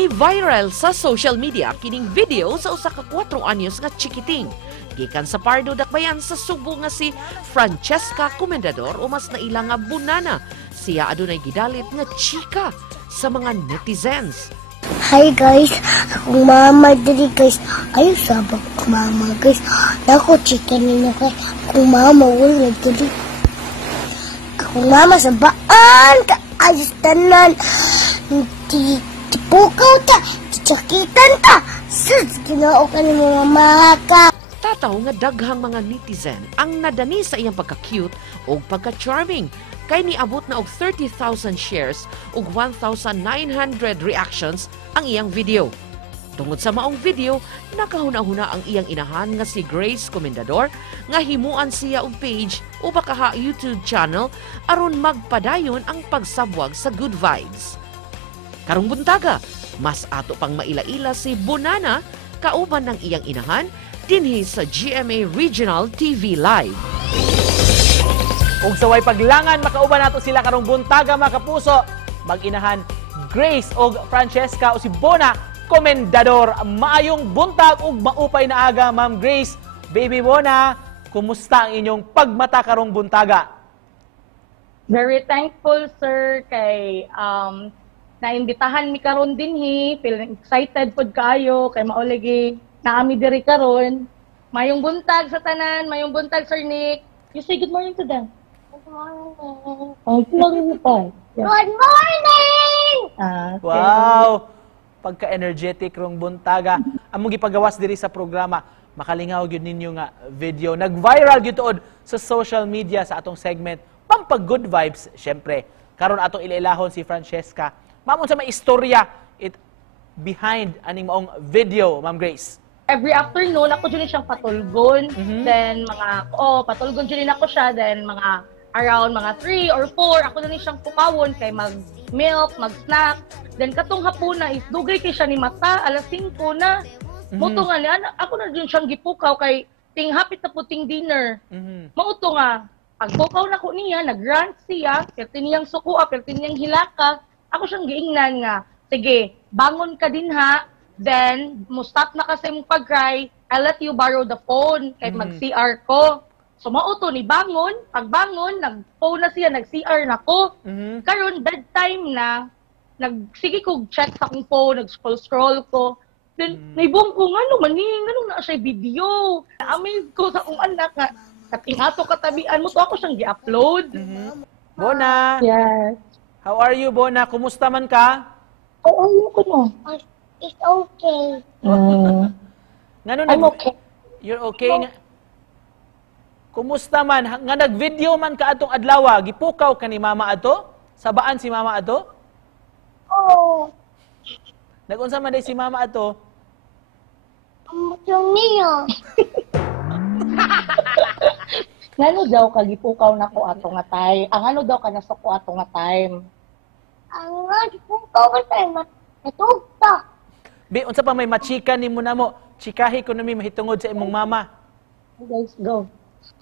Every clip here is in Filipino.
Ni viral sa social media kining video sa usa ka 4 anyos nga chikiting. Gikan sa Pardo Dakbayan sa Subo nga si Francesca Comendador o mas naila nga bunana. Siya adunay gidalit nga chika sa mga netizens. Hi guys, akong mama diri guys. Ayaw sabak mama guys. Ako chika ninyo kay akong mama wala diri. Akong mama sa baan ka ayos tanan. Tipukaw ta, titsakitan ta. Sus, ginoo ka ni mga maka. Tataw nga daghang mga netizen ang nadani sa iyang pagka-cute o pagka-charming. Kay niabot na og 30,000 shares ug 1,900 reactions ang iyang video. Tungod sa maong video, nakahuna-huna ang iyang inahan nga si Grace Comendador nga himuan siya og page o baka YouTube channel aron magpadayon ang pagsabwag sa good vibes. Karong buntaga, mas ato pang maila-ila si Bonana kauban ng iyang inahan dinhi sa GMA Regional TV Live. Ug sa way paglangan makauban nato sila karong buntaga mga kapuso, mag-inahan Grace og Francesca o si Bona Comendador. Maayong buntag ug maupay na aga, Ma'am Grace. Baby Bona, kumusta ang inyong pagmata karong buntaga? Very thankful, sir, kay naimbitahan mi karon dinhi. Feeling excited pud kaayo kay mauligi naami diri karon. Mayong buntag sa tanan, mayong buntag, Sir Nick. You say good morning to them. Good morning. Good morning! Okay. Wow! Pagka-energetic rong buntaga. Among gipagawas diri sa programa, makalingaw gyud ninyo nga video. Nag-viral gyud tuod sa social media sa atong segment Pampag Good Vibes, syempre. Karon atong ilailahon si Francesca. Mamon sa may istorya behind aning maong video, Ma'am Grace. Every afternoon, ako dyan siyang patulgon. Then, patulgon dyan ako siya. Then, around mga 3 or 4, ako na siyang pukawon kay mag-milk, mag-snack. Then, katong hapon na, dugay kay siya ni Mata, alas 5 na. Muto nga niya, ako na dyan siyang gipukaw kay ting hapit na puting dinner. Mauto nga, pagpukaw na ko niya, nag-rant siya, perti niyang sukuha, perti niyang hilaka. Ako siyang giingnan nga, sige, bangon ka din ha. Then, mustap na kasi mong pag-cry, I'll let you borrow the phone kahit mag-CR ko. So, mauto ni bangon. Pagbangon, nag-phone na siya, nag-CR na ko. Karon bedtime na, sige ko check sa akong phone, nag-scroll ko. Then, naibong ko, ano na siya video. Na-amaze ko sa akong anak nga, katingato katabian mo to, ako siyang gi-upload. Bona! Yes. How are you, Bona? Kumusta man ka? Oo, ko no. It's okay. I'm okay. You're okay nga. Kumusta man? Nga nag-video man ka atong adlaw, gipukaw ka ni Mama ato? Sabaan si Mama ato? Oo. Nag-unsa man day si Mama ato? Yung niyo. Ngano daw ka gipukaw na ko ato nga time? Ang ano daw ka nasuko ato nga time? Ang nga, kung kawal tayo, natugta. Be, unsa pa may machika ni mo na mo? Chikahi ko na mi mahitungod sa imong mama. Guys, go.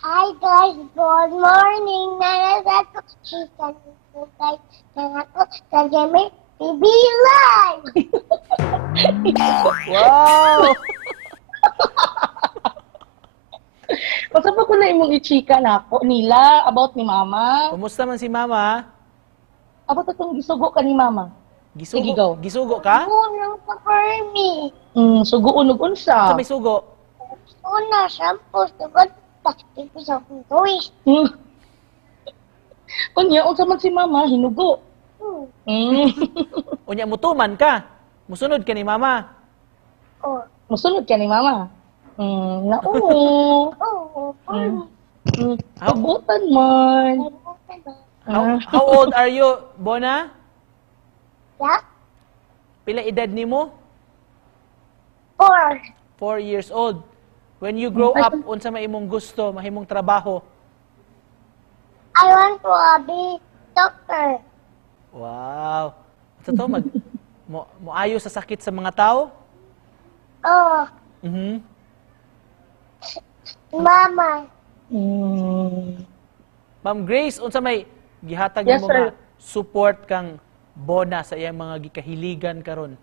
Hi guys, good morning. Nanasat ko, chicken ko guys. Nanako, sa Jemmy TV Live. Wow! Unsa pa ko na imong ichika nako nila about ni Mama? Kumusta man si Mama? About atong gisugo ka ni Mama? Sige, go. Gisugo ka? Unang pa-permi. Sugoon ug unsa? Sa may sugo? Una, shampoo, sugod, tapos sa tuwis. Kunya, unsa man si Mama, hinugo. Unya, mutuman ka. Musunod ka ni Mama. Oh. Musunod ka ni Mama. Oo. Oh. Pagutan man. How old are you, Bona? Yeah? Pila edad ni mo? 4. 4 years old. When you grow up, unsa may imong gusto, mahimong trabaho? I want to be doctor. Wow. Sa to, moayo sa sakit sa mga tao? Oh. Mama. Ma'am Grace, unsa may gihatag Yes, mo sir. nga support kang Bona sa iyang mga gikahiligan karon?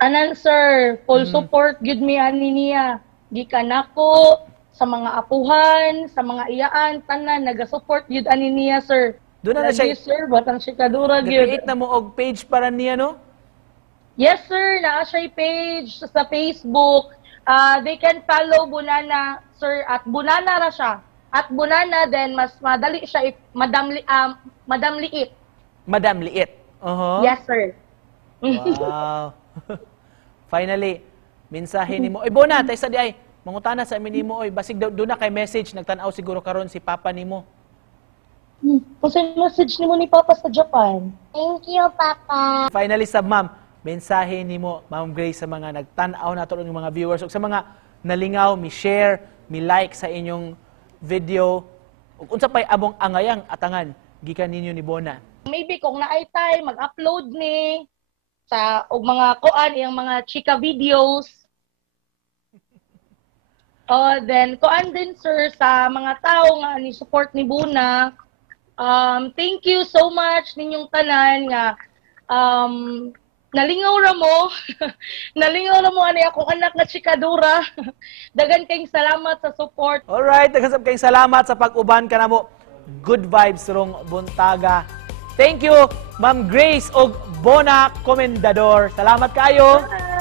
Tanan sir, full support gud mi ani niya. Gikan ako sa mga apuhan, sa mga iyaan, tanan naga-support gud ani niya sir. Doon na siya, Lagi, sir, batang sikadura gyud. nag-create na mo og page para niya, no? Yes sir, naa siya page sa Facebook. They can follow Bunana sir at Bunana ra siya. At Bunana then mas madali siya if Madam Liit. Madam Liit. Yes sir. Wow. Finally, mensahe nimo. Oy Bona, tay sa di ay mangutana sa amin nimo oy basig do na kay message nagtan-aw siguro karon si papa nimo. Kasi message ni mo ni Papa sa Japan. Thank you, Papa. Finally sa ma'am, mensahe nimo Ma'am Grace sa mga nagtan-aw nato ng mga viewers ug sa mga nalingaw mi share, mi like sa inyong video ug unsa pay abong angayang atangan gikan ninyo ni Bona. Maybe kung naay time mag-upload ni sa og mga kuan iyang mga chika videos. Then kuan din sir sa mga tao nga ni support ni Buna. Thank you so much ninyong tanan nga nalingaw ra mo. Nalingaw ra mo ani ako anak nga chikadura. Dagan kayong salamat sa support. Alright, daghang kayong salamat sa pag-uban ka namo. Good vibes rong buntaga. Thank you, Ma'am Grace og Bona Comendador. Salamat kayo. Bye.